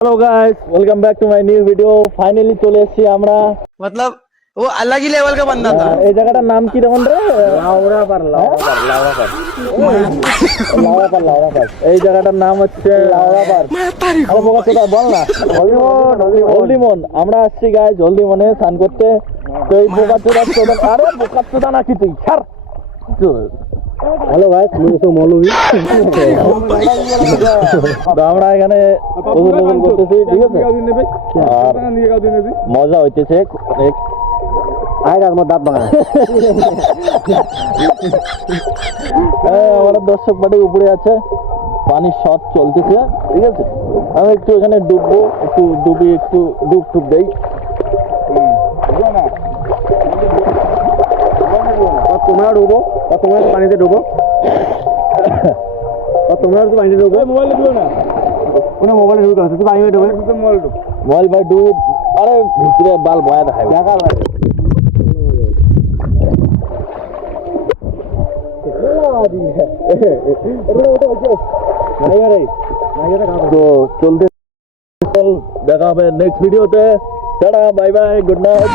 Hello guys, welcome back to my new video. Finally চলে এসেছি আমরা। मतलब वो अलग ही लेवल का बंदा था। এই জায়গাটার নাম কি রকম রে? লাউড়াপার। এই জায়গাটার নাম হচ্ছে লাউড়াপার। আরে বোকা চোদা বল না। হলদিমন। আমরা আসছি গাইস হলদিমনে স্নান করতে। তো এই বোকা চোদা আরে বোকা চোদা নাকি তুই? ছাড়। হ্যালো গাইস, আমি তো মৌলভী। তো আমরা এখানে গোসল করতেছি, ঠিক আছে? আর মজা হইতেছে অনেক। আমাদের দর্শক পার্টি উপরে আছে, পানির শট চলতেছে, ঠিক আছে? আমি একটু এখানে ডুববো, একটু ডুবি, একটু ডুব টুব দেই। তোমরা ডুবো, তোমরা তো পানিতে ডুবো, তোমরা তো পানিতে ডুবো। মোবাইলে ডুবো না, কোনো মোবাইলে ডুবো না, তুই পানিতে ডুবো। মোবাইল ভাই ডুব। আরে ভিতরে বাল বয়া দেখায় দেখা লাগে। তো চলতে দেখা হবে নেক্সট ভিডিওতে। Tata, bye bye, good night.